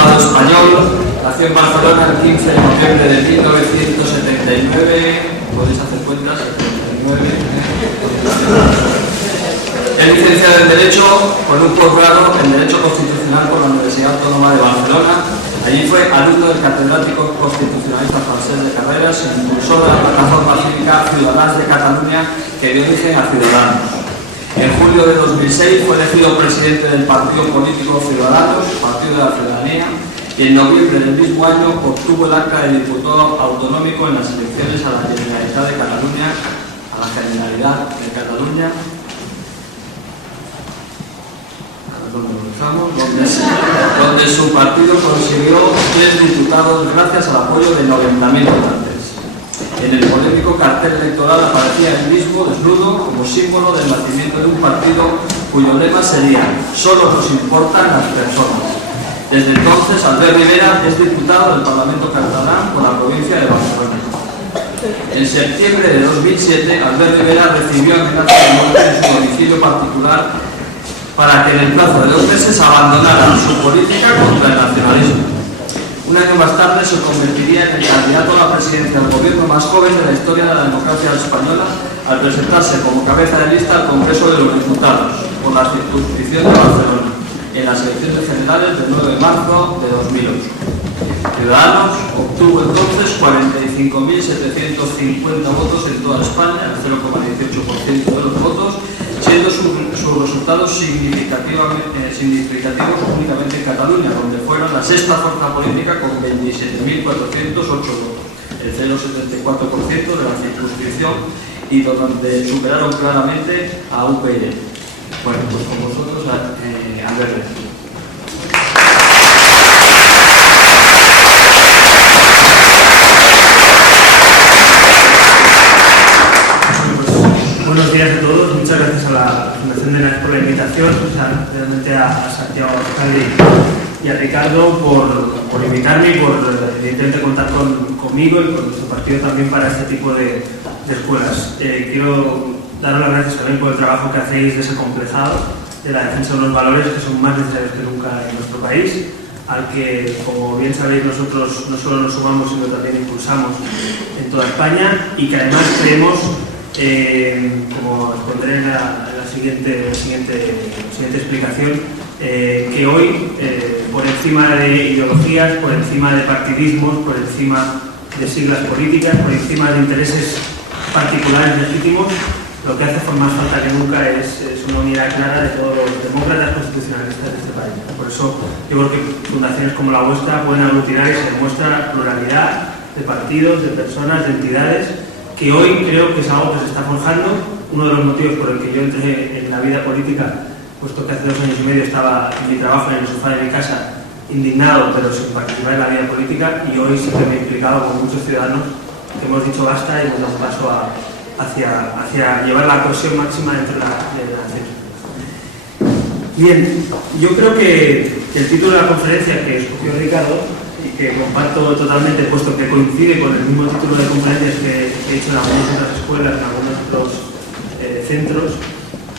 abogado español, nació en Barcelona el 15 de noviembre de 1979, podéis hacer cuentas, 79. Es licenciado en Derecho con un posgrado en Derecho Constitucional por la Universidad Autónoma de Barcelona. Allí fue alumno del catedrático constitucionalista Francesc de Carreras e impulsor de la plataforma cívica Ciudadanos de Cataluña, que dio origen a Ciudadanos. En julio de 2006 fue elegido presidente del partido político Ciudadanos, Partido de la Ciudadanía, y en noviembre del mismo año obtuvo el acta de diputado autonómico en las elecciones a la Generalitat de Cataluña, donde su partido consiguió 3 diputados gracias al apoyo de 90.000 votantes. En el polémico cartel electoral aparecía él mismo desnudo como símbolo del nacimiento de un partido cuyo lema sería «Solo nos importan las personas». Desde entonces, Albert Rivera es diputado del Parlamento catalán por la provincia de Barcelona. En septiembre de 2007, Albert Rivera recibió amenaza de muerte en su domicilio particular para que en el plazo de 2 meses abandonara su política contra el nacionalismo. Un año más tarde se convertiría en el candidato a la presidencia del gobierno más joven de la historia de la democracia española al presentarse como cabeza de lista al Congreso de los Diputados por la circunscripción de Barcelona en las elecciones generales del 9 de marzo de 2008. Ciudadanos obtuvo entonces 45.750 votos en toda España, el 0,18% de los votos, siendo sus resultados significativos únicamente en Cataluña, donde fueron la sexta fuerza política con 27.408 votos, el 0,74% de la circunscripción, y donde superaron claramente a UPyD. Bueno, pues con vosotros, a ver. Buenos días a todos, muchas gracias a la Fundación de NAES por la invitación, realmente a Santiago Alcalde y a Ricardo por invitarme y por evidentemente contar conmigo y con nuestro partido también para este tipo de escuelas. Quiero daros las gracias también por el trabajo que hacéis desacomplejado de la defensa de unos valores que son más necesarios que nunca en nuestro país, al que, como bien sabéis, nosotros no solo nos sumamos, sino también impulsamos en toda España, y que además creemos, como expondré en la siguiente explicación, que hoy, por encima de ideologías, por encima de partidismos, por encima de siglas políticas, por encima de intereses particulares legítimos, lo que hace más falta que nunca es una unidad clara de todos los demócratas constitucionalistas de este país. Por eso yo creo que fundaciones como la vuestra pueden aglutinar y se demuestra pluralidad de partidos, de personas, de entidades, que hoy creo que es algo que se está forjando. Uno de los motivos por el que yo entré en la vida política, puesto que hace 2 años y medio estaba en mi trabajo en el sofá de mi casa, indignado pero sin participar en la vida política, y hoy sí que me he implicado con muchos ciudadanos que hemos dicho basta y hemos dado un paso hacia llevar la cohesión máxima dentro de la nación. Bien, yo creo que el título de la conferencia que escogió Ricardo, y que comparto totalmente, puesto que coincide con el mismo título de conferencias que he hecho en algunas otras escuelas, en algunos otros centros,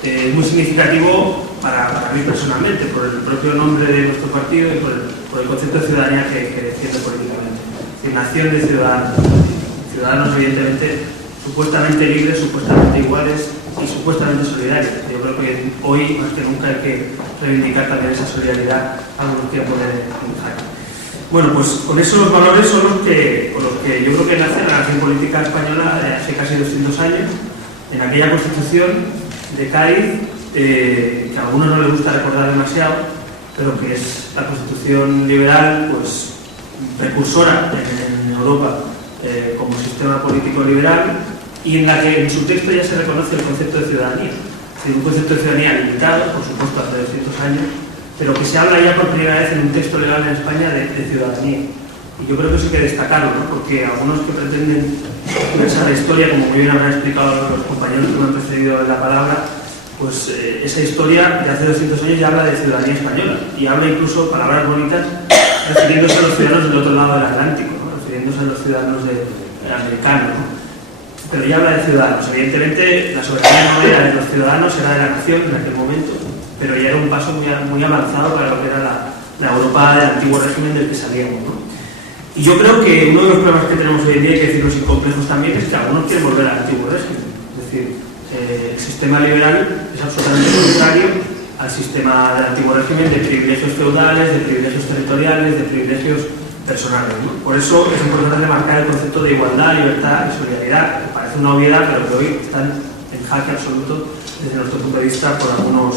es muy significativo para mí personalmente, por el propio nombre de nuestro partido y por el concepto de ciudadanía que defiende políticamente. Nación de ciudadanos. Ciudadanos, evidentemente, supuestamente libres, supuestamente iguales y supuestamente solidarios. Yo creo que hoy, más que nunca, hay que reivindicar también esa solidaridad a los que puede encajar. Bueno, pues con esos valores son con los que yo creo que nace la nación política española hace casi 200 años, en aquella Constitución de Cádiz, que a algunos no les gusta recordar demasiado, pero que es la Constitución liberal, pues precursora en Europa como sistema político liberal, y en la que en su texto ya se reconoce el concepto de ciudadanía. Es decir, un concepto de ciudadanía limitado, por supuesto, hace 200 años, pero que se habla ya por primera vez en un texto legal en España de ciudadanía. Y yo creo que eso hay que destacarlo, ¿no? Porque algunos que pretenden pensar la historia, como muy bien habrán explicado los compañeros que me han precedido en la palabra, pues esa historia de hace 200 años ya habla de ciudadanía española, y habla incluso palabras bonitas refiriéndose a los ciudadanos del otro lado del Atlántico, ¿no? Refiriéndose a los ciudadanos americanos, ¿no? Pero ya habla de ciudadanos. Evidentemente la soberanía no era de los ciudadanos, era de la nación en aquel momento, pero ya era un paso muy avanzado para lo que era la Europa del antiguo régimen del que salíamos, ¿no? Y yo creo que uno de los problemas que tenemos hoy en día, hay que decirlo sin complejos también, es que algunos quieren volver al antiguo régimen. Es decir, el sistema liberal es absolutamente contrario al sistema del antiguo régimen de privilegios feudales, de privilegios territoriales, de privilegios personales, ¿no? Por eso es importante marcar el concepto de igualdad, libertad y solidaridad, que parece una obviedad, pero que hoy están en jaque absoluto desde nuestro punto de vista por algunos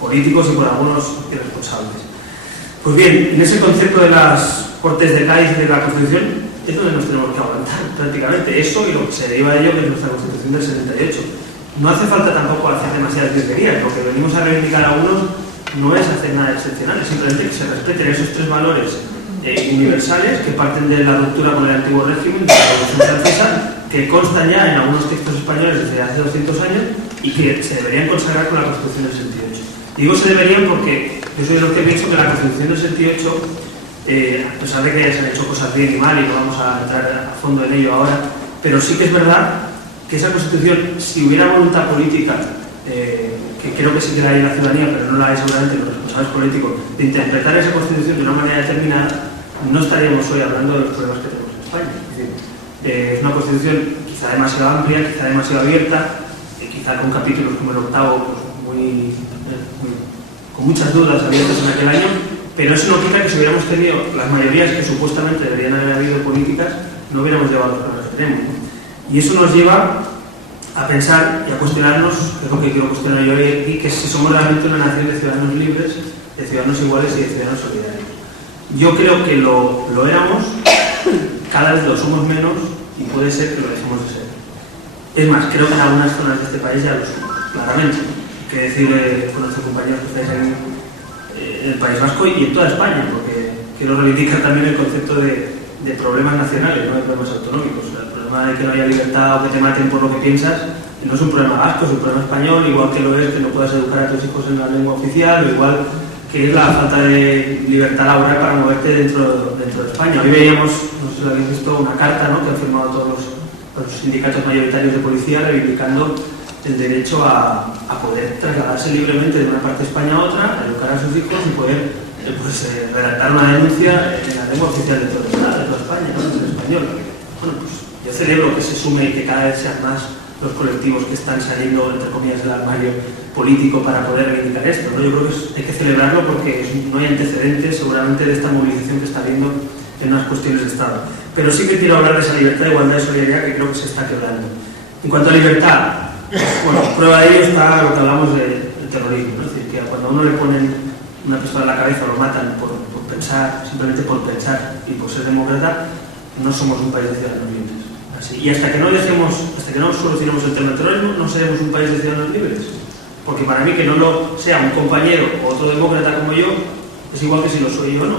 políticos y por algunos irresponsables. Pues bien, en ese concepto de las Cortes de Cádiz y de la Constitución es donde nos tenemos que aguantar prácticamente, eso y lo que se deriva de ello, que es nuestra Constitución del 78. No hace falta tampoco hacer demasiadas virguerías, lo que venimos a reivindicar a unos no es hacer nada excepcional, es simplemente que se respeten esos tres valores universales que parten de la ruptura con el antiguo régimen de la Revolución Francesa, que constan ya en algunos textos españoles desde hace 200 años y que se deberían consagrar con la Constitución del 78. Digo se deberían porque yo soy de los que pienso que la Constitución del 78, a pesar de que se han hecho cosas bien y mal y no vamos a entrar a fondo en ello ahora, pero sí que es verdad que esa Constitución, si hubiera voluntad política, que creo que sí que la hay en la ciudadanía, pero no la hay seguramente los responsables políticos, de interpretar esa Constitución de una manera determinada, no estaríamos hoy hablando de los problemas que tenemos en España. Es decir, es una Constitución quizá demasiado amplia, quizá demasiado abierta, quizá con capítulos como el octavo pues con muchas dudas abiertas en aquel año, pero eso no quita que si hubiéramos tenido las mayorías que supuestamente deberían haber habido políticas, no hubiéramos llevado los problemas que tenemos, ¿no? Y eso nos lleva a pensar y a cuestionarnos, que es lo que quiero cuestionar yo hoy aquí, que si somos realmente una nación de ciudadanos libres, de ciudadanos iguales y de ciudadanos solidarios. Yo creo que lo éramos, cada vez lo somos menos y puede ser que lo dejemos de ser. Es más, creo que en algunas zonas de este país ya lo somos, claramente. Hay que decir con nuestros compañeros que estáis en el País Vasco y en toda España, porque quiero reivindicar también el concepto de problemas nacionales, no de problemas autonómicos. El problema de que no haya libertad o que te maten por lo que piensas no es un problema vasco, es un problema español, igual que lo es que no puedas educar a tus hijos en la lengua oficial, o igual que es la falta de libertad laboral para moverte dentro de España. Hoy veíamos, no sé si lo habéis visto, una carta, ¿no?, que han firmado todos los sindicatos mayoritarios de policía reivindicando el derecho a poder trasladarse libremente de una parte de España a otra, a educar a sus hijos y poder redactar una denuncia en la lengua oficial de toda España, ¿no?, en español. Bueno, pues yo celebro que se sume y que cada vez sean más los colectivos que están saliendo, entre comillas, del armario político para poder reivindicar esto, ¿no? Yo creo que hay que celebrarlo porque no hay antecedentes seguramente de esta movilización que está habiendo en unas cuestiones de Estado. Pero sí que quiero hablar de esa libertad, igualdad y solidaridad que creo que se está quebrando. En cuanto a libertad, bueno, prueba de ello está lo que hablamos del terrorismo, ¿no? Es decir, que cuando a uno le ponen una pistola en la cabeza o lo matan por pensar, simplemente por pensar y por ser demócrata, no somos un país de ciudadanos libres. Así. Y hasta que no solucionemos el tema del terrorismo, no seremos un país de ciudadanos libres. Porque para mí que no lo sea un compañero o otro demócrata como yo, es igual que si lo soy yo o no.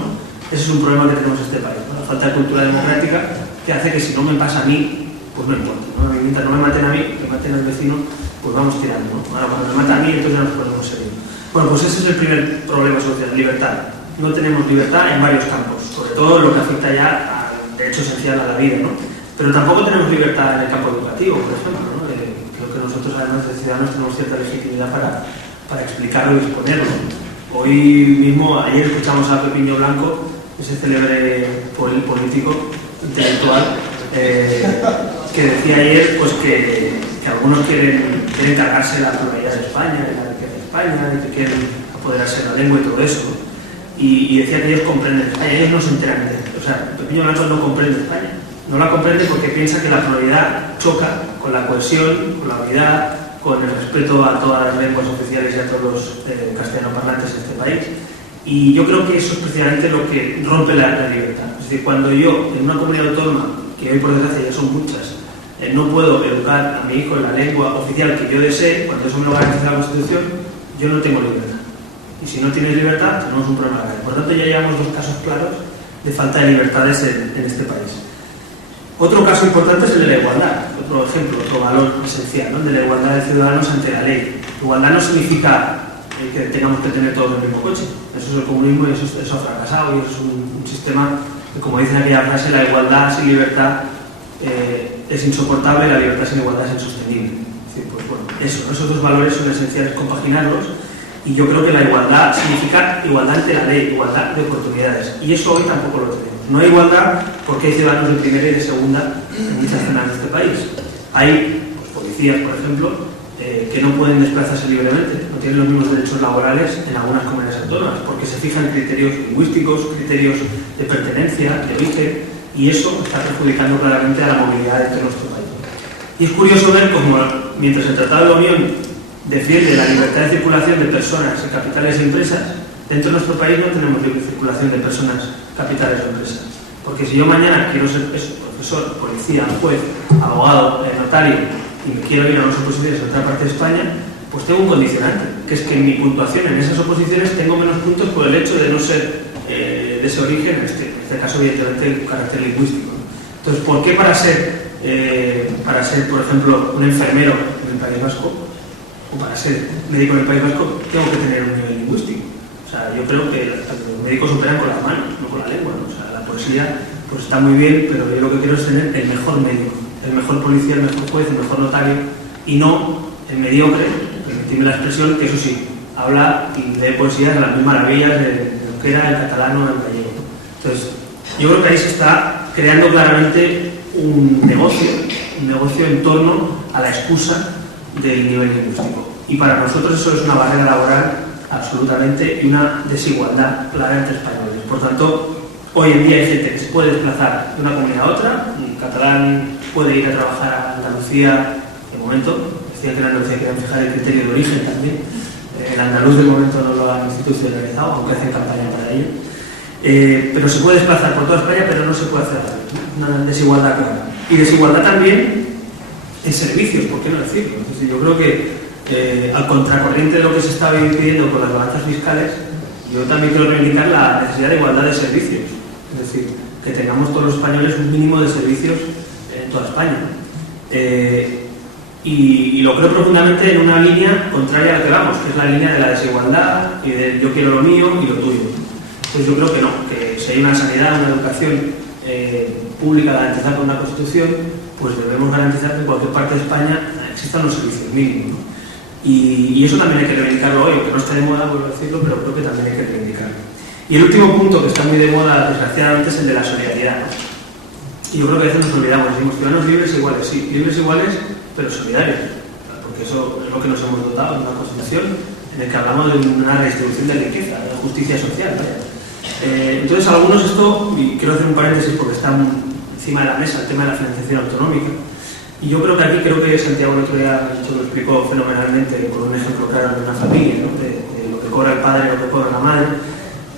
Ese es un problema que tenemos en este país, ¿no? La falta de cultura democrática que hace que si no me pasa a mí, pues no importa, ¿no? Mientras no me maten a mí, que maten al vecino, pues vamos tirando, ¿no? Ahora cuando me matan a mí, entonces ya nos podemos seguir. Bueno, pues ese es el primer problema social, libertad. No tenemos libertad en varios campos, sobre todo lo que afecta ya al derecho esencial a la vida, ¿no? Pero tampoco tenemos libertad en el campo educativo, por ejemplo, ¿no? Creo que nosotros, además de ciudadanos, tenemos cierta legitimidad para explicarlo y exponerlo. Hoy mismo, ayer escuchamos a Pepiño Blanco, ese célebre político intelectual, que decía ayer pues que algunos quieren cargarse la pluralidad de España, de la riqueza de España, que quieren apoderarse de la lengua y todo eso, ¿no? Y decía que ellos comprenden España, ellos no se enteran de esto. O sea, Pepiño Blanco no comprende España. No la comprende porque piensa que la pluralidad choca con la cohesión, con la unidad, con el respeto a todas las lenguas oficiales y a todos los castellanoparlantes de este país. Y yo creo que eso es precisamente lo que rompe la libertad. Es decir, cuando yo, en una comunidad autónoma, que hoy por desgracia ya son muchas, no puedo educar a mi hijo en la lengua oficial que yo desee, cuando eso me lo garantiza la Constitución, yo no tengo libertad. Y si no tienes libertad, tenemos un problema grave. Por lo tanto, ya llevamos dos casos claros de falta de libertades en este país. Otro caso importante es el de la igualdad, otro ejemplo, otro valor esencial, ¿no? El de la igualdad de ciudadanos ante la ley. Igualdad no significa que tengamos que tener todos el mismo coche. Eso es el comunismo y eso ha fracasado y eso es un sistema que, como dice aquella frase, la igualdad sin libertad es insoportable y la libertad sin igualdad es insostenible. Es decir, pues bueno, esos dos valores son esenciales compaginarlos Y yo creo que la igualdad significa igualdad ante la ley, igualdad de oportunidades. Y eso hoy tampoco lo tenemos. No hay igualdad porque hay ciudadanos de primera y de segunda en muchas zonas de este país. Hay policías, por ejemplo, que no pueden desplazarse libremente, no tienen los mismos derechos laborales en algunas comunidades autónomas, porque se fijan criterios lingüísticos, criterios de pertenencia, de origen, y eso está perjudicando claramente a la movilidad dentro de nuestro país. Y es curioso ver cómo, mientras el Tratado de la Unión defiende la libertad de circulación de personas, capitales y empresas, dentro de nuestro país no tenemos libre circulación de personas, capitales o empresas. Porque si yo mañana quiero ser profesor, policía, juez, abogado, notario, y me quiero ir a unas oposiciones en otra parte de España, pues tengo un condicionante, que es que en mi puntuación en esas oposiciones tengo menos puntos por el hecho de no ser de ese origen, en este caso evidentemente el carácter lingüístico. Entonces, ¿por qué para ser, por ejemplo, un enfermero en el País Vasco, o para ser médico en el País Vasco, tengo que tener un nivel lingüístico? O sea, yo creo que los médicos operan con las manos, no con la lengua, ¿no? O sea, la poesía pues está muy bien, pero yo lo que quiero es tener el mejor médico, el mejor policía, el mejor juez, el mejor notario, y no el mediocre, permitidme la expresión, que eso sí, habla y lee poesías de las mismas maravillas de lo que era el catalán o el gallego. Entonces, yo creo que ahí se está creando claramente un negocio en torno a la excusa del nivel lingüístico. Y para nosotros eso es una barrera laboral absolutamente y una desigualdad clara entre españoles. Por tanto, hoy en día hay gente que se puede desplazar de una comunidad a otra. Un catalán puede ir a trabajar a Andalucía, de momento. Decía que en Andalucía quieren fijar el criterio de origen también. El andaluz de momento no lo han institucionalizado, aunque hacen campaña para ello. Pero se puede desplazar por toda España, pero no se puede hacer una desigualdad clara. Y desigualdad también en servicios, ¿por qué no decirlo? Entonces, yo creo que al contracorriente de lo que se está pidiendo con las balanzas fiscales, yo también quiero reivindicar la necesidad de igualdad de servicios. Es decir, que tengamos todos los españoles un mínimo de servicios en toda España. Y lo creo profundamente en una línea contraria a la que vamos, que es la línea de la desigualdad y de yo quiero lo mío y lo tuyo. Entonces yo creo que no, que si hay una sanidad, una educación pública garantizada por una Constitución, pues debemos garantizar que en cualquier parte de España existan los servicios mínimos, ¿no? Y eso también hay que reivindicarlo hoy, aunque no esté de moda, vuelvo a decirlo, pero creo que también hay que reivindicarlo. Y el último punto que está muy de moda, desgraciadamente, es el de la solidaridad, ¿no? Y yo creo que a veces nos olvidamos, decimos ciudadanos libres e iguales, sí, libres e iguales, pero solidarios, porque eso es lo que nos hemos dotado en una Constitución en el que hablamos de una redistribución de riqueza, de justicia social, ¿vale? Entonces, algunos esto, y quiero hacer un paréntesis porque está encima de la mesa el tema de la financiación autonómica, y yo creo que aquí, creo que Santiago el otro día lo explicó fenomenalmente con un ejemplo claro de una familia, ¿no? de lo que cobra el padre y lo que cobra la madre,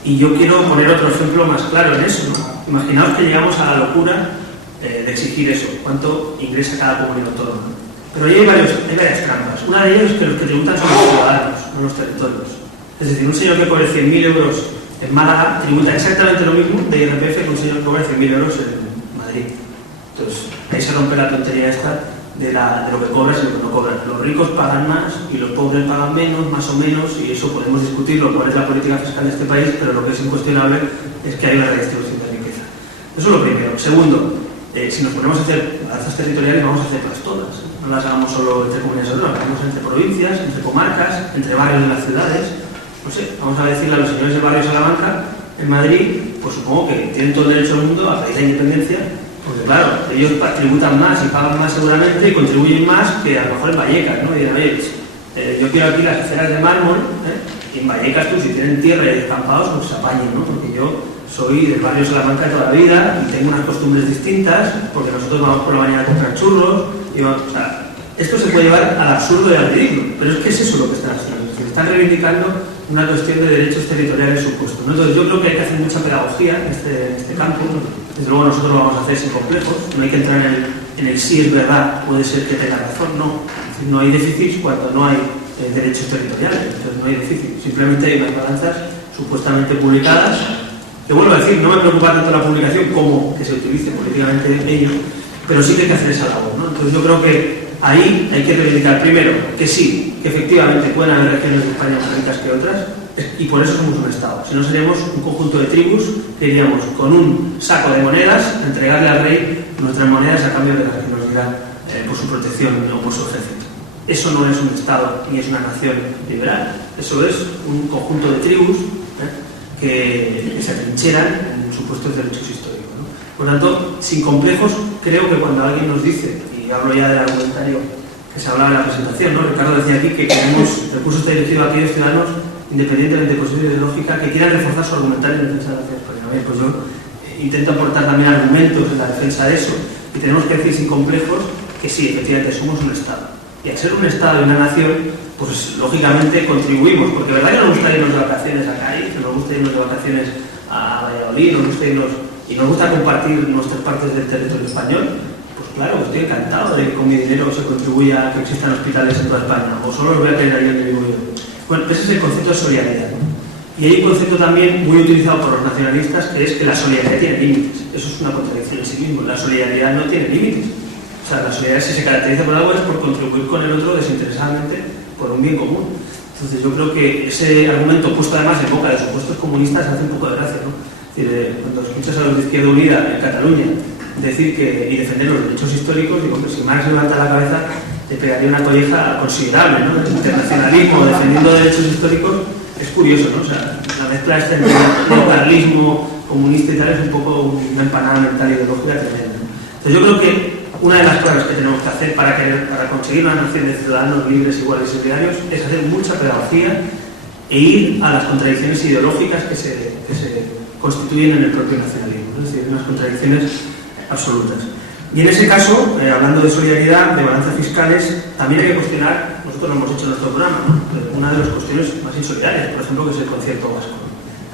y yo quiero poner otro ejemplo más claro en eso, ¿no? Imaginaos que llegamos a la locura de exigir eso, cuánto ingresa cada comunidad autónoma. Pero ahí hay varias trampas. Una de ellas es que los que tributan son los ciudadanos, no los territorios. Es decir, un señor que cobre 100.000 euros en Málaga tributa exactamente lo mismo de IRPF que un señor que cobra 100.000 euros en Madrid. Entonces, ahí se rompe la tontería esta de lo que cobras y lo que no cobras. Los ricos pagan más y los pobres pagan menos, más o menos, y eso podemos discutirlo, cuál es la política fiscal de este país, pero lo que es incuestionable es que hay una redistribución de riqueza. Eso es lo primero. Segundo, si nos ponemos a hacer balanzas territoriales, vamos a hacerlas todas. No las hagamos solo entre comunidades autónomas, hagamos entre provincias, entre comarcas, entre barrios de las ciudades. No sé, vamos a decirle a los señores del barrio Salamanca, en Madrid, pues supongo que tienen todo el derecho del mundo a pedir la independencia, porque claro, ellos tributan más y pagan más seguramente y contribuyen más que a lo mejor en Vallecas, ¿no? Y dirán, oye, yo quiero aquí las aceras de mármol, y en Vallecas tú, si tienen tierra y descampados, pues se apañen, ¿no? Porque yo soy del barrio Salamanca de toda la vida y tengo unas costumbres distintas, porque nosotros vamos por la mañana a comprar churros, y vamos, o sea, esto se puede llevar al absurdo y al ridículo, pero es que es eso lo que están haciendo, es decir, están reivindicando una cuestión de derechos territoriales supuestos, ¿no? Entonces yo creo que hay que hacer mucha pedagogía en este campo, ¿no? Desde luego nosotros lo vamos a hacer sin complejos, no hay que entrar en el sí es verdad, puede ser que tenga razón, no, es decir, no hay déficits cuando no hay derechos territoriales, entonces no hay déficit, simplemente hay unas balanzas supuestamente publicadas, que vuelvo a decir, no me preocupa tanto la publicación como que se utilice políticamente ello, pero sí que hay que hacer esa labor, ¿no? Entonces yo creo que ahí hay que reivindicar primero que sí, que efectivamente pueden haber regiones de España más ricas que otras, y por eso somos un Estado. Si no, seríamos un conjunto de tribus que iríamos con un saco de monedas a entregarle al rey nuestras monedas a cambio de las que nos dirán por su protección o por su ejército. Eso no es un Estado ni es una nación liberal, eso es un conjunto de tribus que se atrincheran en supuestos derechos históricos, ¿no? Por lo tanto, sin complejos, creo que cuando alguien nos dice, y hablo ya del argumentario que se hablaba en la presentación, ¿no? Ricardo decía aquí que queremos, el curso está dirigido a aquellos ciudadanos, independientemente de posición ideológica, que quieran reforzar su argumentario en defensa de la nación. Pues yo intento aportar también argumentos en la defensa de eso, y tenemos que decir sin complejos que sí, efectivamente, somos un Estado. Y al ser un Estado y una nación, pues lógicamente contribuimos, porque verdad que nos gusta irnos de vacaciones a Cádiz, que nos gusta irnos de vacaciones a Valladolid, nos gusta irnos, y nos gusta compartir nuestras partes del territorio español, pues claro, estoy encantado de que con mi dinero se contribuya a que existan hospitales en toda España, o solo los voy a tener ahí donde vivo yo. Bueno, ese es el concepto de solidaridad, ¿no? Y hay un concepto también muy utilizado por los nacionalistas, que es que la solidaridad tiene límites. Eso es una contradicción en sí mismo. La solidaridad no tiene límites. O sea, la solidaridad, si se caracteriza por algo, es por contribuir con el otro desinteresadamente por un bien común. Entonces yo creo que ese argumento puesto además en boca de supuestos comunistas hace un poco de gracia, ¿no? Es decir, cuando escuchas a los de Izquierda Unida en Cataluña decir que y defender los derechos históricos, digo que si Marx levanta la cabeza te pegaría una colleja considerable, ¿no? El internacionalismo defendiendo derechos históricos es curioso, ¿no? O sea, la mezcla entre neoliberalismo comunista y tal es un poco una empanada mental ideológica tremenda. Entonces yo creo que una de las cosas que tenemos que hacer para conseguir una nación de ciudadanos libres, iguales y solidarios es hacer mucha pedagogía e ir a las contradicciones ideológicas que se constituyen en el propio nacionalismo, ¿no? Es decir, unas contradicciones absolutas. Y en ese caso, hablando de solidaridad, de balanzas fiscales, también hay que cuestionar, nosotros lo hemos hecho en nuestro programa, ¿no? Una de las cuestiones más insolidarias, por ejemplo, que es el concierto vasco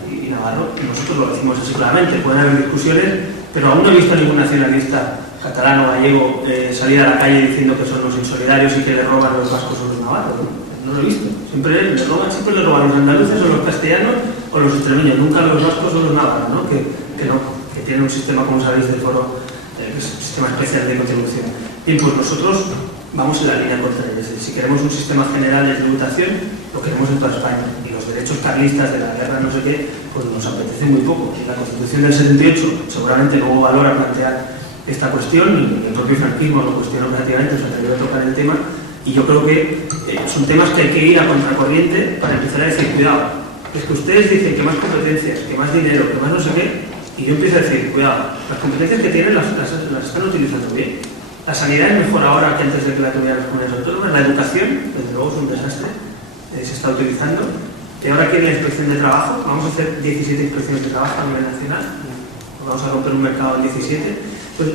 y navarro, y nosotros lo decimos así claramente, pueden haber discusiones, pero aún no he visto a ningún nacionalista catalán o gallego salir a la calle diciendo que son los insolidarios y que le roban los vascos o los navarros, no lo he visto, siempre le roban los andaluces o los castellanos o los extremeños, nunca los vascos o los navarros, ¿no? Que tienen un sistema, como sabéis, del foro, sistema especial de contribución. Bien, pues nosotros vamos en la línea contraria, es decir, si queremos un sistema general de tributación, lo queremos en toda España, y los derechos carlistas de la guerra, no sé qué, pues nos apetece muy poco. Y la Constitución del 78 seguramente no hubo valor a plantear esta cuestión, y el propio franquismo lo cuestionó prácticamente, se atrevió a tocar el tema, y yo creo que son temas que hay que ir a contracorriente para empezar a decir, cuidado, es que ustedes dicen que más competencias, que más dinero, que más no sé qué, y yo empiezo a decir, cuidado, las competencias que tienen las están utilizando bien. La sanidad es mejor ahora que antes de que la tuvieran las comunidades autónomas. La educación, desde luego, es un desastre, se está utilizando. Y ahora quiere la inspección de trabajo, vamos a hacer 17 inspecciones de trabajo a nivel nacional, vamos a romper un mercado en 17. Pues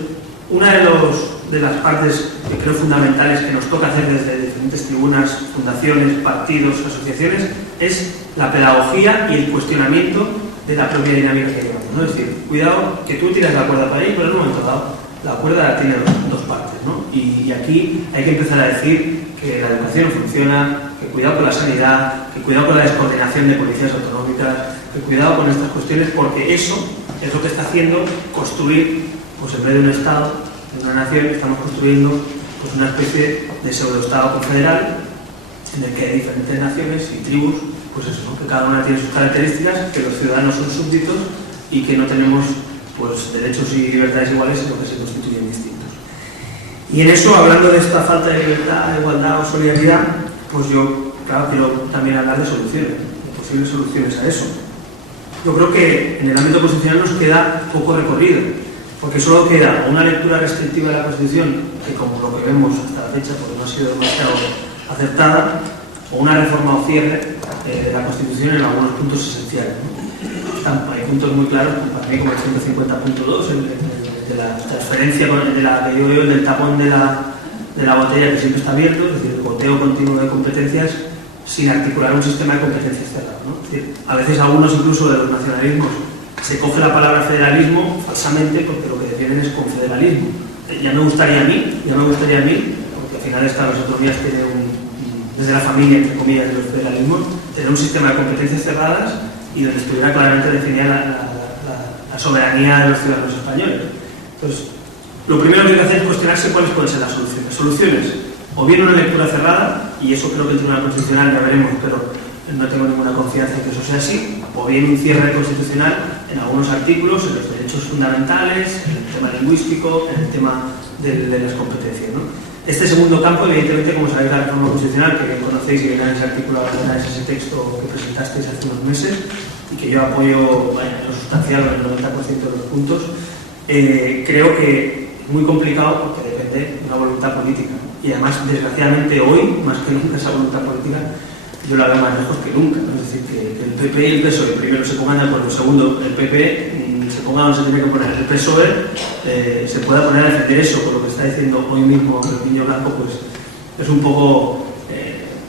una de las partes que creo fundamentales que nos toca hacer desde diferentes tribunas, fundaciones, partidos, asociaciones, es la pedagogía y el cuestionamiento de la propia dinámica que llevamos, ¿no? Es decir, cuidado que tú tiras la cuerda para ahí, pero en un momento dado la cuerda tiene dos partes, ¿no? Y aquí hay que empezar a decir que la educación no funciona, que cuidado con la sanidad, que cuidado con la descoordinación de policías autonómicas, que cuidado con estas cuestiones, porque eso es lo que está haciendo construir, pues en vez de un Estado, de una nación, estamos construyendo pues una especie de pseudoestado confederal en el que hay diferentes naciones y tribus, pues eso, ¿no? Que cada una tiene sus características, que los ciudadanos son súbditos y que no tenemos pues derechos y libertades iguales, sino que se constituyen distintos. Y en eso, hablando de esta falta de libertad, de igualdad o solidaridad, pues yo, claro, quiero también hablar de soluciones, de posibles soluciones a eso. Yo creo que en el ámbito constitucional nos queda poco recorrido, porque solo queda una lectura restrictiva de la Constitución, que como lo que vemos hasta la fecha, porque no ha sido demasiado acertada, o una reforma o cierre de la Constitución en algunos puntos esenciales, ¿no? Hay puntos muy claros, para mí, como el 150.2, de la transferencia de la que yo veo, del tapón de la botella que siempre está abierto, es decir, el goteo continuo de competencias sin articular un sistema de competencias cerrado, ¿no? Es decir, a veces algunos incluso de los nacionalismos se coge la palabra federalismo falsamente porque lo que defienden es confederalismo. Ya me gustaría a mí, porque al final estas las autonomías tienen desde la familia, entre comillas, de los federalismos, tener un sistema de competencias cerradas y donde estuviera claramente definida la soberanía de los ciudadanos españoles. Entonces, lo primero que hay que hacer es cuestionarse cuáles pueden ser las soluciones. Soluciones, o bien una lectura cerrada, y eso creo que el Tribunal Constitucional ya veremos, pero no tengo ninguna confianza en que eso sea así, o bien un cierre constitucional en algunos artículos, en los derechos fundamentales, en el tema lingüístico, en el tema de las competencias, ¿no? Este segundo campo, evidentemente, como sabéis, la reforma constitucional, que bien conocéis y bien habéis articulado es ese texto que presentasteis hace unos meses y que yo apoyo en lo sustancial en el 90% de los puntos, creo que es muy complicado porque depende de una voluntad política. Y además, desgraciadamente, hoy, más que nunca, esa voluntad política yo la veo más lejos que nunca. Es decir, que el PP y el PSOE primero se pongan de acuerdo, segundo, el PP se ponga donde se tiene que poner, el PSOE se pueda poner a defender eso, por lo que está diciendo hoy mismo el Niño Blanco, pues es un poco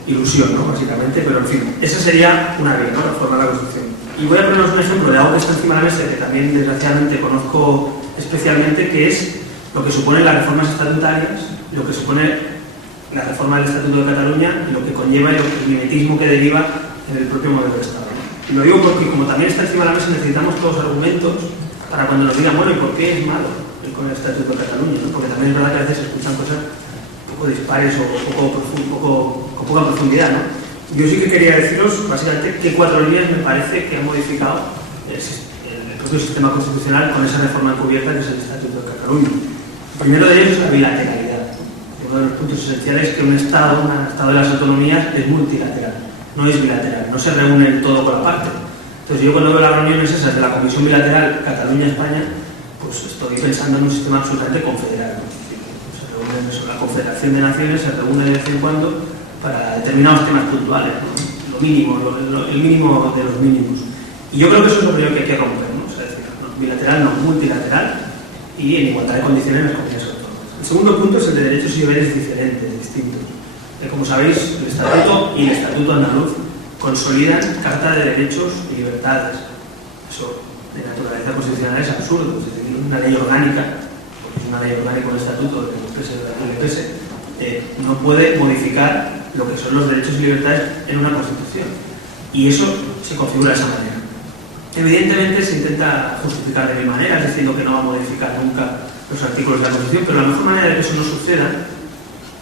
ilusión, ¿no? Básicamente, pero en fin, esa sería una vía, ¿no? Reformar la Constitución. Y voy a poneros un ejemplo de algo que está encima de la mesa, que también desgraciadamente conozco especialmente, que es lo que suponen las reformas estatutarias, lo que supone la reforma del Estatuto de Cataluña y lo que conlleva el mimetismo que deriva en el propio modelo de Estado. Y lo digo porque, como también está encima de la mesa, necesitamos todos argumentos para cuando nos digan, bueno, ¿y por qué es malo con el Estatuto de Cataluña? ¿No? Porque también es verdad que a veces se escuchan cosas un poco dispares o con poca profundidad, ¿no? Yo sí que quería deciros, básicamente, que 4 líneas me parece que han modificado el propio sistema constitucional con esa reforma encubierta que es el Estatuto de Cataluña. El primero de ellos es la bilateralidad. Uno de los puntos esenciales es que un Estado de las autonomías es multilateral, no es bilateral, no se reúnen todo con la parte. Entonces yo cuando veo las reuniones esas de la Comisión Bilateral Cataluña-España, pues estoy pensando en un sistema absolutamente confederal, ¿no? Se reúnen eso, la Confederación de Naciones se reúne de vez en cuando para determinados temas puntuales, ¿no? Lo mínimo, el mínimo de los mínimos. Y yo creo que eso es lo primero que hay que romper, ¿no? O sea, es decir, no, bilateral, no, multilateral y en igualdad de condiciones en las comunidades autónomas. El segundo punto es el de derechos y deberes diferentes, distintos. Como sabéis, el Estatuto y el Estatuto andaluz consolidan Carta de Derechos y Libertades. Eso, de naturaleza constitucional, es absurdo. Es decir, una ley orgánica, porque es una ley orgánica, un estatuto del EPS, no puede modificar lo que son los derechos y libertades en una Constitución. Y eso se configura de esa manera. Evidentemente se intenta justificar de mil maneras, diciendo que no va a modificar nunca los artículos de la Constitución, pero la mejor manera de que eso no suceda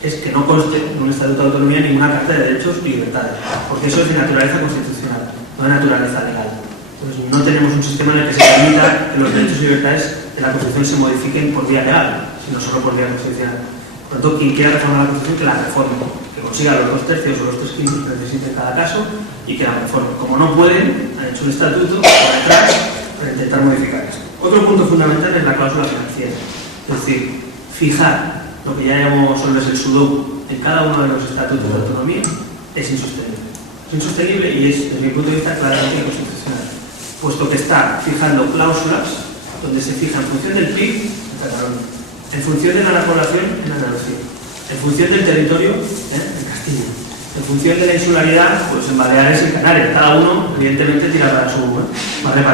es que no conste en un Estatuto de Autonomía ninguna Carta de Derechos y Libertades, porque eso es de naturaleza constitucional, no de naturaleza legal. Entonces no tenemos un sistema en el que se permita que los derechos y libertades de la Constitución se modifiquen por vía legal, sino solo por vía constitucional. Por lo tanto, quien quiera reformar la Constitución, que la reforme, que consiga los 2/3 o los 3/5 que necesite en cada caso y que la reforme. Como no pueden, han hecho un estatuto por detrás para intentar modificar esto. Otro punto fundamental es la cláusula financiera, es decir, fijar lo que ya llamamos soles el sudoku en cada uno de los estatutos de autonomía es insostenible. Es insostenible y es, desde mi punto de vista, claramente inconstitucional, puesto que está fijando cláusulas donde se fija en función del PIB en Cataluña, en función de la población en Andalucía, en función del territorio en Castilla, en función de la insularidad pues en Baleares y Canarias. Cada uno, evidentemente, tira para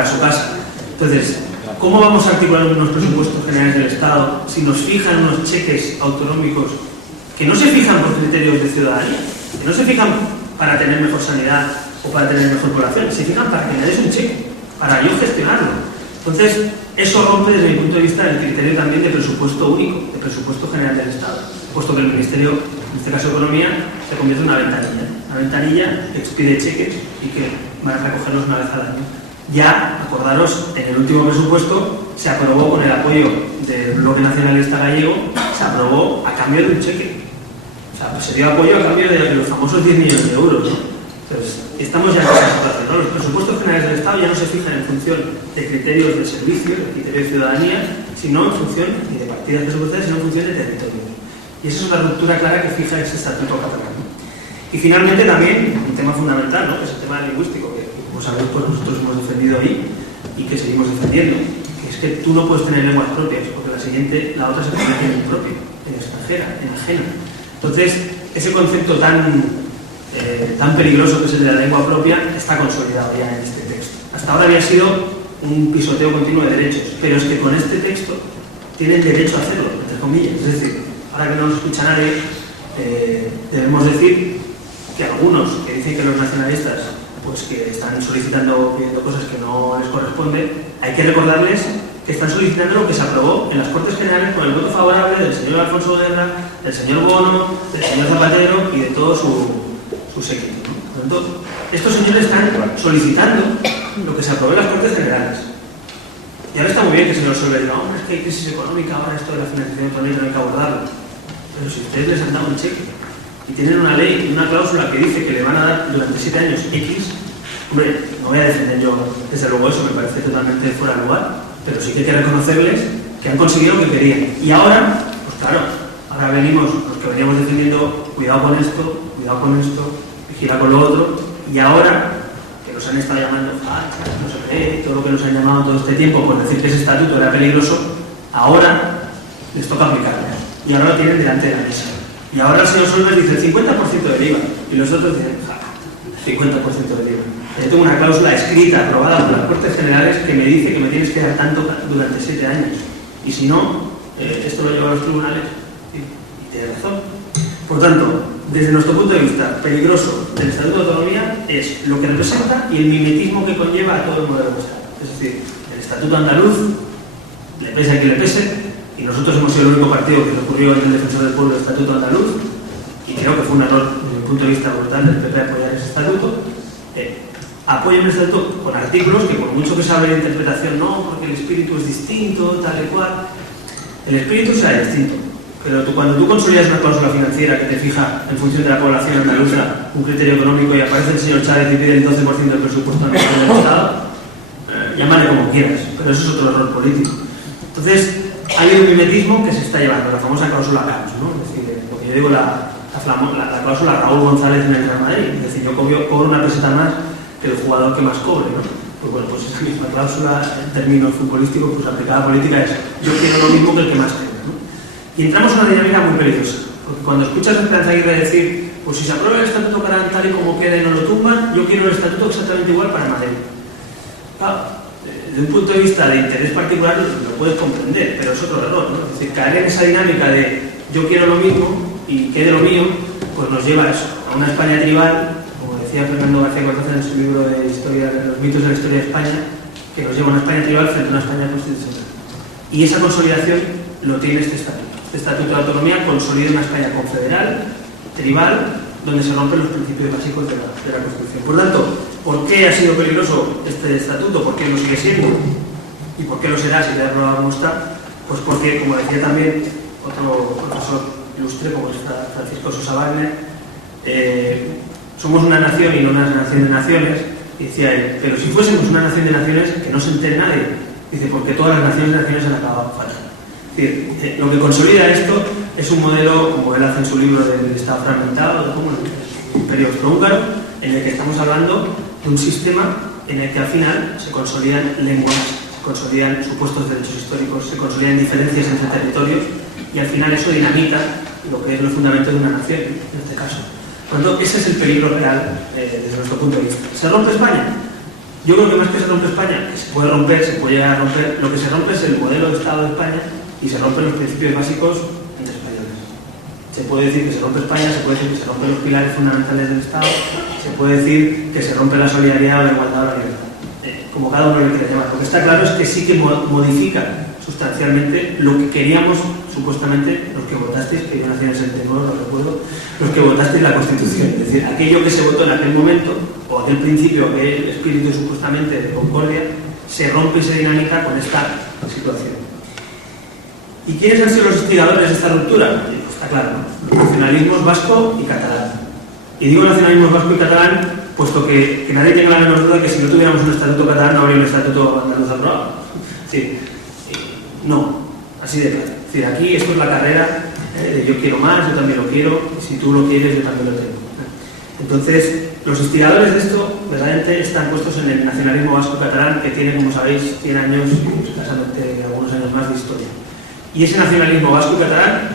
su casa. Entonces, ¿cómo vamos a articular unos presupuestos generales del Estado si nos fijan unos cheques autonómicos que no se fijan por criterios de ciudadanía, que no se fijan para tener mejor sanidad o para tener mejor población, se fijan para que me des un cheque, para yo gestionarlo? Entonces, eso rompe desde mi punto de vista el criterio también de presupuesto único, de presupuesto general del Estado, puesto que el Ministerio, en este caso Economía, se convierte en una ventanilla que expide cheques y que van a recogerlos una vez al año. Ya, acordaros, en el último presupuesto se aprobó con el apoyo del Bloque Nacionalista Gallego, se aprobó a cambio de un cheque. O sea, pues se dio apoyo a cambio de los famosos 10 millones de euros, ¿no? Entonces, estamos ya en esa situación, ¿no? Los presupuestos generales del Estado ya no se fijan en función de criterios de servicio, de criterios de ciudadanía, sino en función, ni de partidas presupuestarias, sino en función de territorios. Y esa es la ruptura clara que fija ese estatuto catalán. Y finalmente también un tema fundamental, ¿no? Que es el tema lingüístico, que como sabéis pues nosotros hemos defendido ahí y que seguimos defendiendo, que es que tú no puedes tener lenguas propias, porque la otra se convierte en impropia, en extranjera, en ajena. Entonces, ese concepto tan peligroso que es el de la lengua propia está consolidado ya en este texto. Hasta ahora había sido un pisoteo continuo de derechos, pero es que con este texto tienen derecho a hacerlo, entre comillas. Es decir, ahora que no nos escucha nadie, debemos decir que algunos que dicen que los nacionalistas pues que están pidiendo cosas que no les corresponden, hay que recordarles que están solicitando lo que se aprobó en las Cortes Generales con el voto favorable del señor Alfonso Guerra, del señor Bono, del señor Zapatero y de todo su séquito, ¿no? Por lo tanto, estos señores están solicitando lo que se aprobó en las Cortes Generales. Y ahora está muy bien que se nos suele decir, hombre, es que hay crisis económica, ahora esto de la financiación autonómica no hay que abordarlo. pero si ustedes les han dado un cheque y tienen una ley, una cláusula que dice que le van a dar durante 7 años X, hombre, no voy a defender yo, desde luego eso me parece totalmente fuera de lugar, pero sí que hay que reconocerles que han conseguido lo que querían. Y ahora, pues claro, ahora venimos, los que veníamos defendiendo, cuidado con esto, vigila con lo otro, y ahora, que nos han estado llamando fachas, no sé qué, todo lo que nos han llamado todo este tiempo por decir que ese estatuto era peligroso, ahora les toca aplicarlo. Y ahora lo tienen delante de la mesa. Y ahora el señor Solbes dice el 50% del IVA, y los otros dicen, 50% del IVA. Yo tengo una cláusula escrita, aprobada por las Cortes Generales, que me dice que me tienes que dar tanto durante 7 años. Y si no, esto lo lleva a los tribunales. Y tiene razón. Por tanto, desde nuestro punto de vista, peligroso del Estatuto de Autonomía es lo que representa y el mimetismo que conlleva a todo el modelo de Estado. Es decir, el Estatuto andaluz, le pese a quien le pese, y nosotros hemos sido el único partido que recurrió en el Defensor del Pueblo del Estatuto andaluz, y creo que fue un error desde mi punto de vista brutal del PP apoyar ese estatuto. Apoyan el estatuto con artículos que por mucho que se hable de interpretación, no, porque el espíritu es distinto, tal y cual. El espíritu será distinto, pero cuando tú consolidas una cláusula financiera que te fija en función de la población andaluza un criterio económico y aparece el señor Chávez y pide el 12% del presupuesto anual del Estado, llámale como quieras, pero eso es otro error político. Entonces, hay un mimetismo que se está llevando, la famosa cláusula Camps, ¿no? Es decir, porque yo digo la cláusula Raúl González en el Real Madrid, es decir, yo cobro una peseta más que el jugador que más cobre, ¿no? Pues bueno, pues esa misma cláusula en términos futbolísticos, pues aplicada a política es yo quiero lo mismo que el que más tenga, ¿no? Y entramos en una dinámica muy peligrosa, porque cuando escuchas a Esperanza Aguirre decir, pues si se aprueba el estatuto catalán tal y como quede y no lo tumban, yo quiero el estatuto exactamente igual para Madrid. Claro, desde un punto de vista de interés particular lo puedes comprender, pero es otro error, ¿no? Es decir, caer en esa dinámica de yo quiero lo mismo y quede lo mío, pues nos lleva a eso, a una España tribal, como decía Fernando García Cortázar en su libro de historia, los mitos de la historia de España, que nos lleva a una España tribal frente a una España constitucional. Y esa consolidación lo tiene este estatuto. Este estatuto de autonomía consolida una España confederal, tribal, donde se rompen los principios básicos de la Constitución. Por tanto, ¿por qué ha sido peligroso este estatuto? ¿Por qué lo sigue siendo? ¿Y por qué lo será si ya no está? Pues porque, como decía también otro profesor ilustre como es Francisco Sosa Wagner, somos una nación y no una nación de naciones, y decía él, pero si fuésemos una nación de naciones, que no se entere nadie. Dice, porque todas las naciones de naciones han acabado fatal. Es decir, lo que consolida esto es un modelo, como él hace en su libro del Estado fragmentado, como el Imperio Austrohúngaro, en el que estamos hablando de un sistema en el que al final se consolidan lenguas, se consolidan supuestos derechos históricos, se consolidan diferencias entre territorios, y al final eso dinamita lo que es los fundamentos de una nación, en este caso. Por lo tanto, ese es el peligro real desde nuestro punto de vista. ¿Se rompe España? Yo creo que más que se rompe España, que se puede romper, se puede llegar a romper, lo que se rompe es el modelo de Estado de España y se rompen los principios básicos entre españoles. Se puede decir que se rompe España, se puede decir que se rompen los pilares fundamentales del Estado, se puede decir que se rompe la solidaridad o la igualdad o la libertad. Como cada uno lo quiera llamar. Lo que está claro es que sí que modifica sustancialmente lo que queríamos, supuestamente, los que votasteis, que yo nací en el 79, lo recuerdo, los que votasteis la Constitución. Es decir, aquello que se votó en aquel momento, o aquel principio, aquel espíritu supuestamente de concordia, se rompe y se dinamiza con esta situación. ¿Y quiénes han sido los instigadores de esta ruptura? Pues está claro, ¿no? Los nacionalismos vasco y catalán. Y digo nacionalismos vasco y catalán, puesto que nadie tenga la menor duda que si no tuviéramos un estatuto catalán no habría un estatuto andaluz aprobado. Sí. No, así de claro. Es decir, aquí esto es la carrera de yo quiero más, yo también lo quiero, y si tú lo quieres, yo también lo tengo. Entonces, los instigadores de esto verdaderamente están puestos en el nacionalismo vasco-catalán, que tiene, como sabéis, 100 años, escasamente algunos años más de historia. Y ese nacionalismo vasco-catalán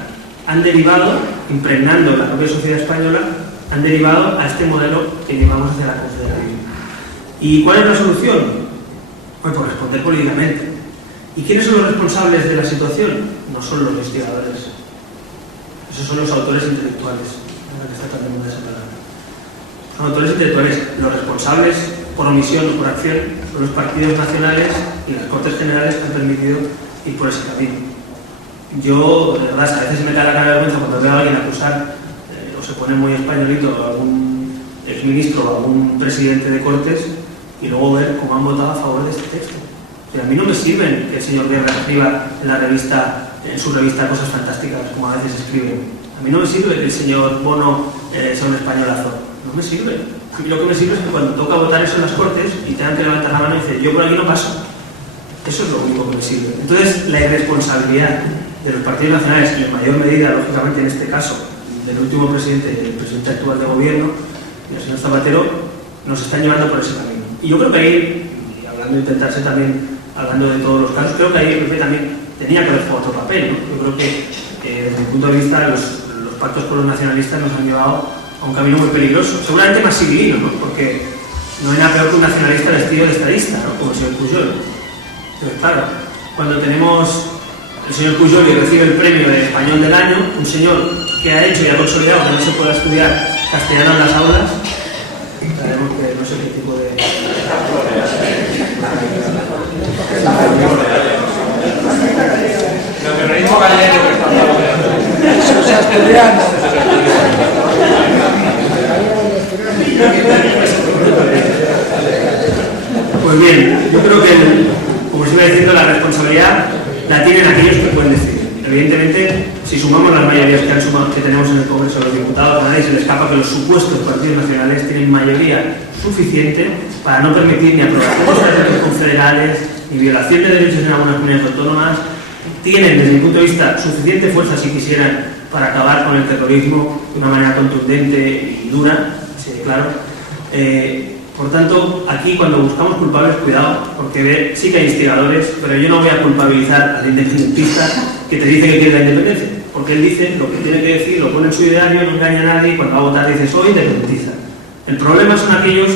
han derivado, impregnando la propia sociedad española, han derivado a este modelo que llevamos hacia la confederación. ¿Y cuál es la solución? Pues responder políticamente. ¿Y quiénes son los responsables de la situación? No son los investigadores. Esos son los autores intelectuales. Que está también de esa palabra. Son autores intelectuales. Los responsables, por omisión o por acción, son los partidos nacionales y las Cortes Generales que han permitido ir por ese camino. Yo, de verdad, a veces me cae la cara de vergüenza cuando veo a alguien acusar, o se pone muy españolito, a algún exministro o a algún presidente de Cortes, y luego ver cómo han votado a favor de este texto. A mí no me sirven que el señor Guerra escriba en su revista cosas fantásticas, como a veces escriben. A mí no me sirve que el señor Bono sea un españolazo. No me sirve. A mí lo que me sirve es que cuando toca votar eso en las Cortes y tengan que levantar la mano y decir, yo por aquí no paso. Eso es lo único que me sirve. Entonces, la irresponsabilidad de los partidos nacionales, y en mayor medida, lógicamente, en este caso, del último presidente, el presidente actual de gobierno, el señor Zapatero, nos están llevando por ese camino. Y yo creo que ahí, y hablando de intentarse también, hablando de todos los casos, creo que ahí el PP también tenía que haber jugado otro papel, ¿no? Yo creo que, desde mi punto de vista, los pactos con los nacionalistas nos han llevado a un camino muy peligroso, seguramente más civilino, ¿no? Porque no hay nada peor que un nacionalista vestido de estadista, ¿no? Como el señor Pujol. Pero claro, cuando tenemos el señor Pujol y recibe el premio de Español del Año, un señor que ha hecho y ha consolidado que no se pueda estudiar castellano en las aulas, sabemos que no sé qué tipo de... El nacionalismo gallego que está hablando. Eso es asturiano. Pues bien, yo creo que, como se iba diciendo, la responsabilidad la tienen aquellos que pueden decidir. Evidentemente, si sumamos las mayorías que tenemos en el Congreso de los Diputados, a nadie se le escapa que los supuestos partidos nacionales tienen mayoría suficiente para no permitir ni aprobaciones de derechos confederales, ni violación de derechos en algunas comunidades autónomas. Tienen, desde mi punto de vista, suficiente fuerza, si quisieran, para acabar con el terrorismo de una manera contundente y dura, sí, claro. Por tanto, aquí cuando buscamos culpables, cuidado, porque sí que hay instigadores, pero yo no voy a culpabilizar al independentista que te dice que quiere la independencia, porque él dice lo que tiene que decir, lo pone en su ideario, no engaña a nadie y cuando va a votar dice soy independentista. El problema son aquellos,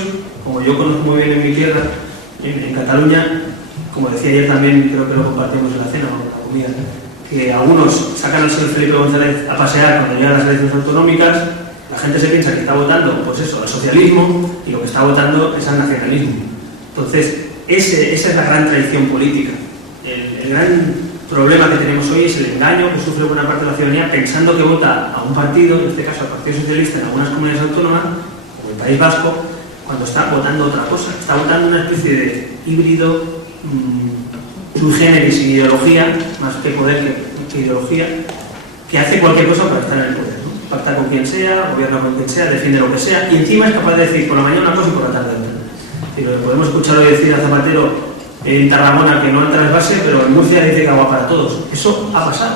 como yo conozco muy bien en mi tierra, en Cataluña, como decía ayer también, creo que lo compartimos en la cena o en la comida, que algunos sacan al señor Felipe González a pasear cuando llegan las elecciones autonómicas. La gente se piensa que está votando, pues eso, al socialismo, y lo que está votando es al nacionalismo. Entonces, esa es la gran traición política. El gran problema que tenemos hoy es el engaño que sufre buena parte de la ciudadanía pensando que vota a un partido, en este caso al Partido Socialista en algunas comunidades autónomas, como el País Vasco, cuando está votando otra cosa. Está votando una especie de híbrido, sui generis sin ideología, más que poder que ideología, que hace cualquier cosa para estar en el poder. Pacta con quien sea, gobierna con quien sea, defiende lo que sea y encima es capaz de decir por la mañana una cosa y por la tarde otra. Y lo que podemos escuchar hoy decir a Zapatero en Tarragona que no entra en base, pero en Murcia dice que agua para todos. Eso ha pasado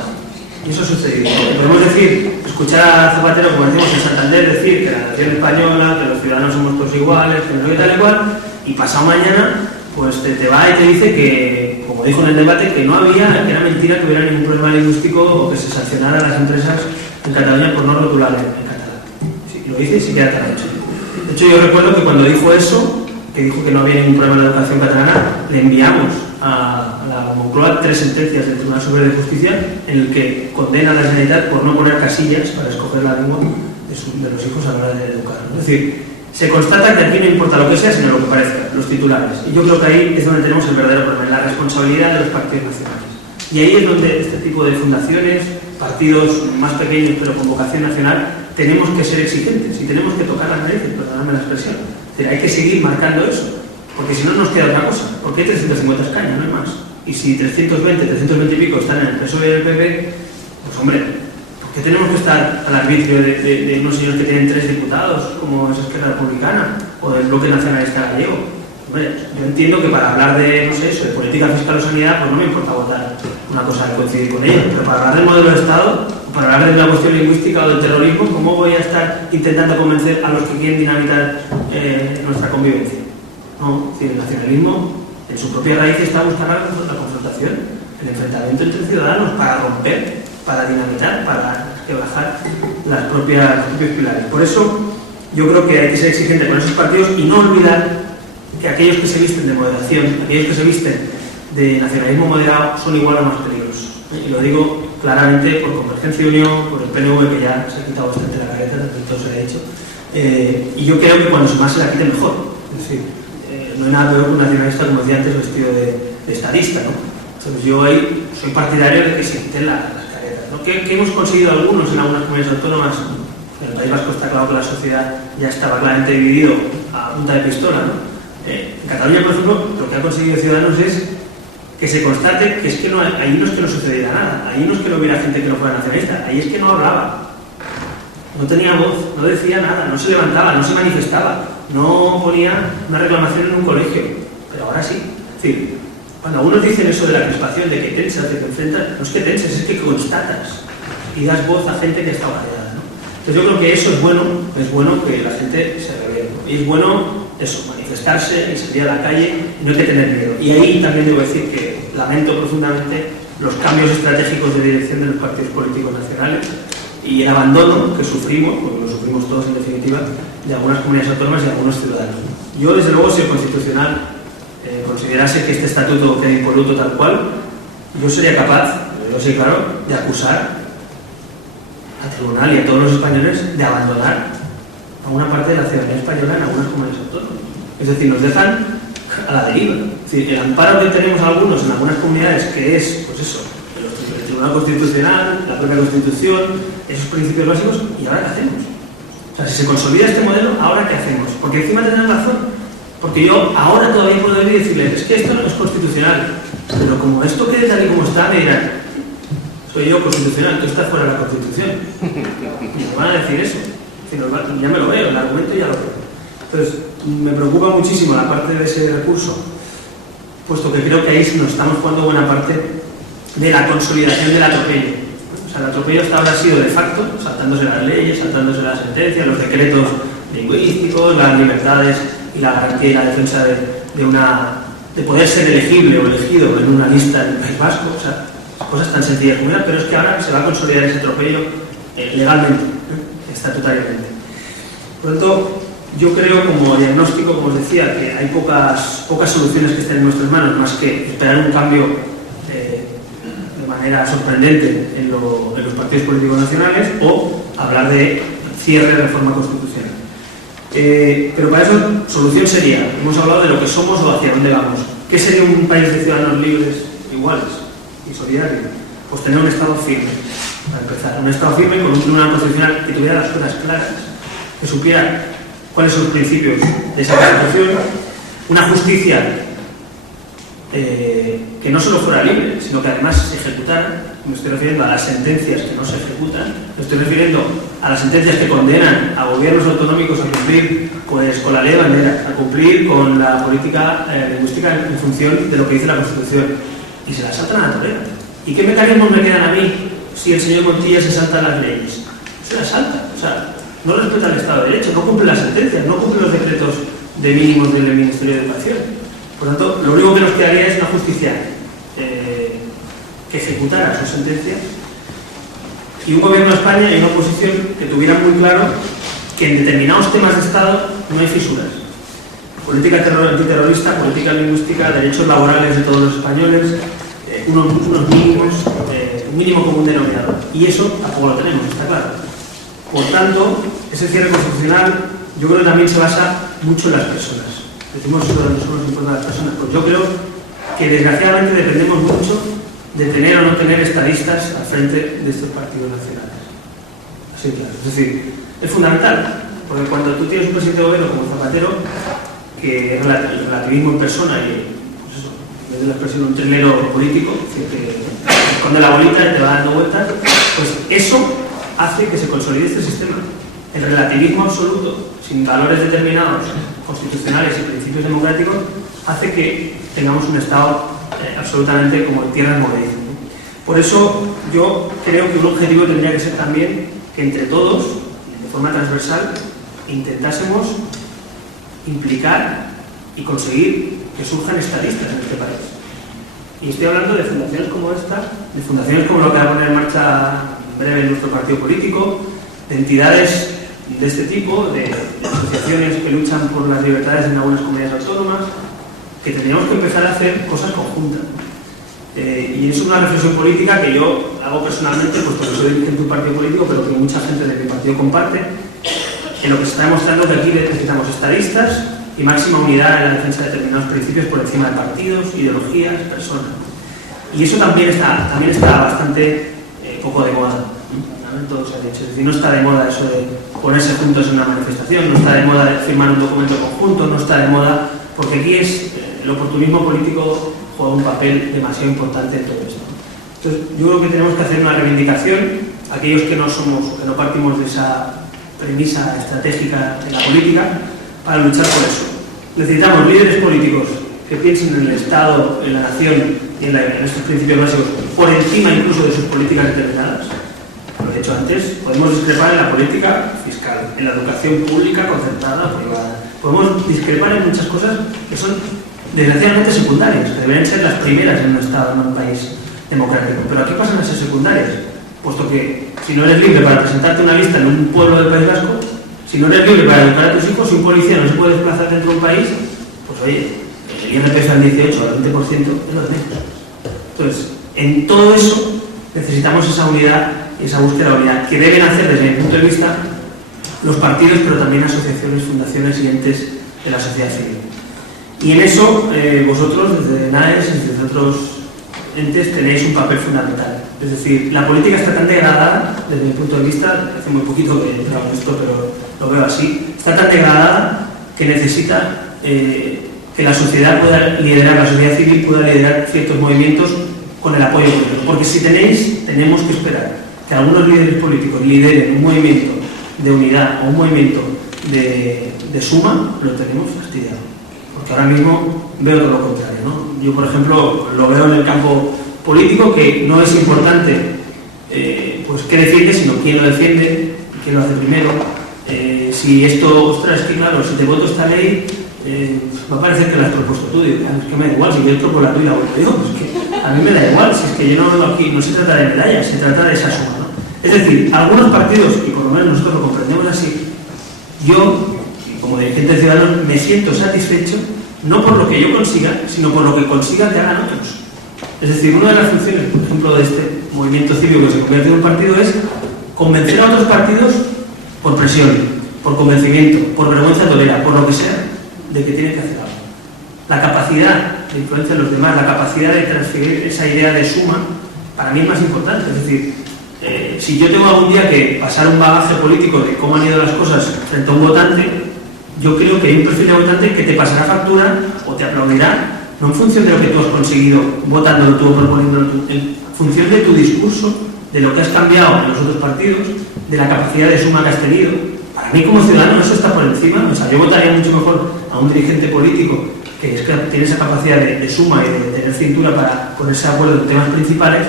y eso ha sucedido. Podemos decir, escuchar a Zapatero, como decimos en Santander, decir que la nación española, que los ciudadanos somos todos iguales, que no sé qué tal y cual, y pasado mañana pues te va y te dice que, como dijo en el debate, que no había, que era mentira que hubiera ningún problema lingüístico o que se sancionara a las empresas en Cataluña por no rotular en catalán. Sí, lo dice y se queda tan hecho. De hecho, yo recuerdo que cuando dijo eso, que dijo que no había ningún problema en la educación catalana, le enviamos a la Moncloa 3 sentencias del Tribunal Superior de Justicia en el que condena a la Generalitat por no poner casillas para escoger la lengua de los hijos a la hora de educar. Es decir, se constata que aquí no importa lo que sea, sino lo que parezca, los titulares. Y yo creo que ahí es donde tenemos el verdadero problema, la responsabilidad de los partidos nacionales. Y ahí es donde este tipo de fundaciones, partidos más pequeños pero con vocación nacional, tenemos que ser exigentes y tenemos que tocar las narices, perdonadme la expresión. Es decir, hay que seguir marcando eso, porque si no nos queda otra cosa. Porque hay 350 escaños, no hay más. Y si 320 y pico están en el PSOE y el PP, pues hombre, ¿por qué tenemos que estar al arbitrio de unos señores que tienen 3 diputados, como es Esquerra Republicana, o del Bloque Nacionalista Gallego? Hombre, yo entiendo que para hablar de, no sé, eso, de política fiscal o sanidad, pues no me importa votar una cosa que coincide con ella, pero para hablar del modelo de Estado, para hablar de una cuestión lingüística o del terrorismo, ¿cómo voy a estar intentando convencer a los que quieren dinamitar nuestra convivencia? No, es decir, el nacionalismo en su propia raíz está buscando la confrontación, el enfrentamiento entre ciudadanos para romper, para dinamitar, para quebrajar los propios pilares. Por eso yo creo que hay que ser exigente con esos partidos y no olvidar que aquellos que se visten de moderación, aquellos que se visten de nacionalismo moderado son igual o más peligrosos. Y lo digo claramente por Convergencia y Unión, por el PNV que ya se ha quitado bastante la careta, todo se le ha dicho. Y yo creo que cuanto más se la quite mejor. Es decir, no hay nada peor que un nacionalista, como decía antes, vestido de estadista, ¿no? Entonces yo ahí soy partidario de que se quiten las caretas, ¿no? ¿Qué hemos conseguido algunos en algunas comunidades autónomas? En el País Vasco está claro que la sociedad ya estaba claramente dividido a punta de pistola, ¿no? En Cataluña, por ejemplo, lo que ha conseguido Ciudadanos es que se constate que es que no, ahí no es que no sucediera nada, ahí no es que no hubiera gente que no fuera nacionalista, ahí es que no hablaba. no tenía voz, no decía nada, no se levantaba, no se manifestaba, no ponía una reclamación en un colegio, pero ahora sí. Es decir, cuando algunos dicen eso de la crispación, de que tensas, de que enfrentas, no es que tenses, es que constatas y das voz a gente que está barreada, ¿no? Entonces yo creo que eso es bueno que la gente se revele, ¿no? Y es bueno eso, manifestarse y salir a la calle y no hay que tener miedo. Y ahí también debo decir que lamento profundamente los cambios estratégicos de dirección de los partidos políticos nacionales y el abandono que sufrimos, porque lo sufrimos todos en definitiva, de algunas comunidades autónomas y de algunos ciudadanos. Yo, desde luego, si el Constitucional considerase que este estatuto queda impoluto tal cual, yo sería capaz, yo sé claro, de acusar al tribunal y a todos los españoles de abandonar a una parte de la ciudadanía española en algunas comunidades autónomas. Es decir, nos dejan a la deriva. Es decir, el amparo que tenemos algunos en algunas comunidades, que es, pues eso, el Tribunal Constitucional, la propia Constitución, esos principios básicos, ¿y ahora qué hacemos? O sea, si se consolida este modelo, ¿ahora qué hacemos? Porque encima tienen razón. Porque yo ahora todavía puedo venir y decirles, es que esto no es constitucional, pero como esto quede tal y como está, me dirán, soy yo constitucional, tú estás fuera de la Constitución. Y me van a decir eso. Ya me lo veo, el argumento ya lo veo. Entonces, me preocupa muchísimo la parte de ese recurso, puesto que creo que ahí nos estamos jugando buena parte de la consolidación del atropello. O sea, el atropello hasta ahora ha sido de facto, saltándose las leyes, saltándose las sentencias, los decretos lingüísticos, las libertades y la garantía y la defensa de poder ser elegible o elegido en una lista del País Vasco. O sea, cosas tan sencillas como esa, pero es que ahora se va a consolidar ese atropello legalmente, estatutariamente. Por lo tanto, yo creo, como diagnóstico, como os decía, que hay pocas soluciones que estén en nuestras manos, más que esperar un cambio de manera sorprendente en los partidos políticos nacionales o hablar de cierre de reforma constitucional. Pero para eso, solución sería, hemos hablado de lo que somos o hacia dónde vamos. ¿Qué sería un país de ciudadanos libres, iguales y solidarios? Pues tener un Estado firme, para empezar. Un Estado firme con un tribunal constitucional que tuviera las cosas claras, que supiera cuáles son los principios de esa Constitución, una justicia que no solo fuera libre, sino que además se ejecutara. Me estoy refiriendo a las sentencias que no se ejecutan, me estoy refiriendo a las sentencias que condenan a gobiernos autonómicos a cumplir pues, con la ley de bandera, a cumplir con la política lingüística en función de lo que dice la Constitución, y se la saltan a la torera. ¿Y qué mecanismos me quedan a mí si el señor Montilla se salta las leyes? Se las salta, o sea, no respeta el Estado de Derecho, no cumple las sentencias, no cumple los decretos de mínimos del Ministerio de Educación. Por lo tanto, lo único que nos quedaría es una justicia que ejecutara sus sentencias y un gobierno de España y una oposición que tuviera muy claro que en determinados temas de Estado no hay fisuras. Política antiterrorista, política lingüística, derechos laborales de todos los españoles, unos mínimos, un mínimo común denominador. Y eso tampoco lo tenemos, está claro. Por tanto, ese cierre constitucional yo creo que también se basa mucho en las personas. Decimos que no nos importan las personas, pues yo creo que desgraciadamente dependemos mucho de tener o no tener estadistas al frente de estos partidos nacionales. Así claro. Es decir, es fundamental, porque cuando tú tienes un presidente de gobierno como Zapatero, que es el relativismo en persona y pues eso, en vez de la expresión un trilero político, es decir, que esconde la bolita y te va dando vueltas, pues eso hace que se consolide este sistema. El relativismo absoluto, sin valores determinados, constitucionales y principios democráticos, hace que tengamos un Estado absolutamente como tierra movediza. Por eso yo creo que un objetivo tendría que ser también que entre todos, de forma transversal, intentásemos implicar y conseguir que surjan estadistas en este país. Y estoy hablando de fundaciones como esta, de fundaciones como lo que va a poner en marcha en breve en nuestro partido político, de entidades de este tipo, de asociaciones que luchan por las libertades en algunas comunidades autónomas, que tendríamos que empezar a hacer cosas conjuntas. Y es una reflexión política que yo hago personalmente, puesto que soy dirigente de un partido político, pero que mucha gente de mi partido comparte, en lo que se está demostrando que aquí necesitamos estadistas y máxima unidad en la defensa de determinados principios por encima de partidos, ideologías, personas. Y eso también está bastante poco de moda. Todo se ha dicho. Es decir, no está de moda eso de ponerse juntos en una manifestación, no está de moda firmar un documento conjunto, no está de moda, porque aquí el oportunismo político juega un papel demasiado importante en todo esto. Entonces, yo creo que tenemos que hacer una reivindicación, aquellos que no partimos de esa premisa estratégica en la política para luchar por eso. Necesitamos líderes políticos que piensen en el Estado, en la nación y en estos principios básicos por encima incluso de sus políticas determinadas. Lo he dicho antes, podemos discrepar en la política fiscal, en la educación pública, concertada o privada. Podemos discrepar en muchas cosas que son desgraciadamente secundarias, que deberían ser las primeras en un Estado, en un país democrático. Pero aquí pasan a ser secundarias, puesto que si no eres libre para presentarte una lista en un pueblo del País Vasco, si no eres libre para educar a tus hijos, si un policía no se puede desplazar dentro de un país, pues oye, el IRPF al 18 o al 20% es lo de menos. Entonces, en todo eso necesitamos esa unidad y esa búsqueda de unidad que deben hacer desde mi punto de vista los partidos, pero también asociaciones, fundaciones y entes de la sociedad civil. Y en eso vosotros, desde NAES y desde otros entes, tenéis un papel fundamental. Es decir, la política está tan degradada, desde mi punto de vista, hace muy poquito que hago esto, pero lo veo así, está tan degradada que necesita que la sociedad pueda liderar, la sociedad civil pueda liderar ciertos movimientos con el apoyo político. Porque si tenemos que esperar que algunos líderes políticos lideren un movimiento de unidad o un movimiento de suma, lo tenemos fastidiado. Porque ahora mismo veo todo lo contrario, ¿no? Yo, por ejemplo, lo veo en el campo político, que no es importante pues qué defiende, sino quién lo defiende, quién lo hace primero. Si esto, ostras, es que claro, si te voto esta ley, va a parecer que la has propuesto tú. Digo, es que me da igual, si yo tropo la tuya, voto yo, pues que a mí me da igual, si es que yo aquí no se trata de medallas, se trata de esa suma, ¿no? Es decir, algunos partidos, y por lo menos nosotros lo comprendemos así, yo, como dirigente ciudadano, me siento satisfecho no por lo que yo consiga, sino por lo que consiga que hagan otros. Es decir, una de las funciones, por ejemplo, de este movimiento cívico que se convierte en un partido es convencer a otros partidos por presión, por convencimiento, por vergüenza tolera, por lo que sea, de que tienen que hacer algo. La capacidad de influencia en los demás, la capacidad de transferir esa idea de suma, para mí es más importante. Es decir, si yo tengo algún día que pasar un bagaje político de cómo han ido las cosas frente a un votante, yo creo que hay un perfil de votante que te pasará factura o te aplaudirá, no en función de lo que tú has conseguido votándolo tú o proponiéndolo tú, en función de tu discurso, de lo que has cambiado en los otros partidos, de la capacidad de suma que has tenido. Para mí, como ciudadano, eso está por encima. O sea, yo votaría mucho mejor a un dirigente político que tiene esa capacidad de suma y de tener cintura para ponerse de acuerdo en temas principales,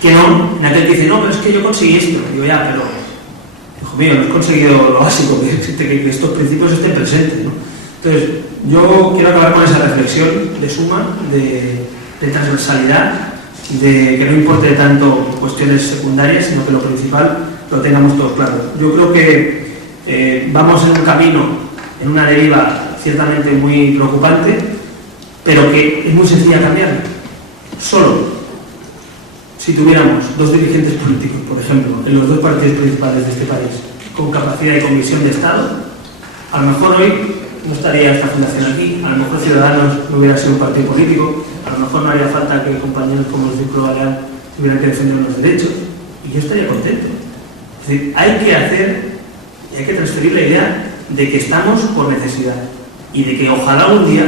que no en aquel que dice, no, pero es que yo conseguí esto. Digo, ya, pero, hijo mío, no has conseguido lo básico, que estos principios estén presentes, ¿no? Entonces, yo quiero acabar con esa reflexión de suma, de transversalidad, de que no importe tanto cuestiones secundarias, sino que lo principal lo tengamos todos claro. Yo creo que vamos en un camino, en una deriva ciertamente muy preocupante, pero que es muy sencilla cambiar. Solo si tuviéramos dos dirigentes políticos, por ejemplo, en los dos partidos principales de este país, con capacidad y con visión de Estado, a lo mejor hoy no estaría esta fundación aquí, a lo mejor Ciudadanos no hubiera sido un partido político, a lo mejor no haría falta que compañeros como el Círculo Balear tuvieran que defender los derechos, y yo estaría contento. Es decir, hay que hacer y hay que transferir la idea de que estamos por necesidad y de que ojalá un día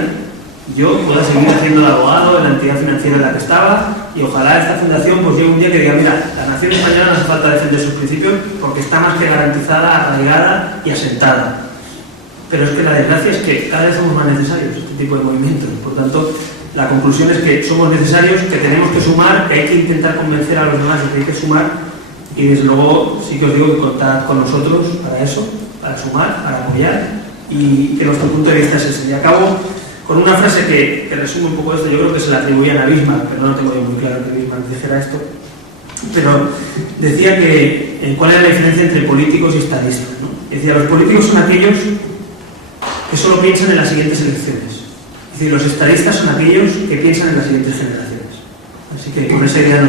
yo pueda seguir haciendo de abogado en la entidad financiera en la que estaba, y ojalá esta fundación pues llegue un día que diga, mira, la nación española no hace falta defender sus principios porque está más que garantizada, arraigada y asentada. Pero es que la desgracia es que cada vez somos más necesarios este tipo de movimientos. Por tanto, la conclusión es que somos necesarios, que tenemos que sumar, que hay que intentar convencer a los demás de que hay que sumar, y desde luego sí que os digo que contad con nosotros para eso, para sumar, para apoyar, y que nuestro punto de vista es ese. Y acabo con una frase que resume un poco esto. Yo creo que se la atribuían a Bismarck, pero no tengo muy claro que Bismarck dijera esto, pero decía que cuál era la diferencia entre políticos y estadistas, ¿no? Decía, los políticos son aquellos que solo piensan en las siguientes elecciones. Es decir, los estadistas son aquellos que piensan en las siguientes generaciones. Así que con esa idea no...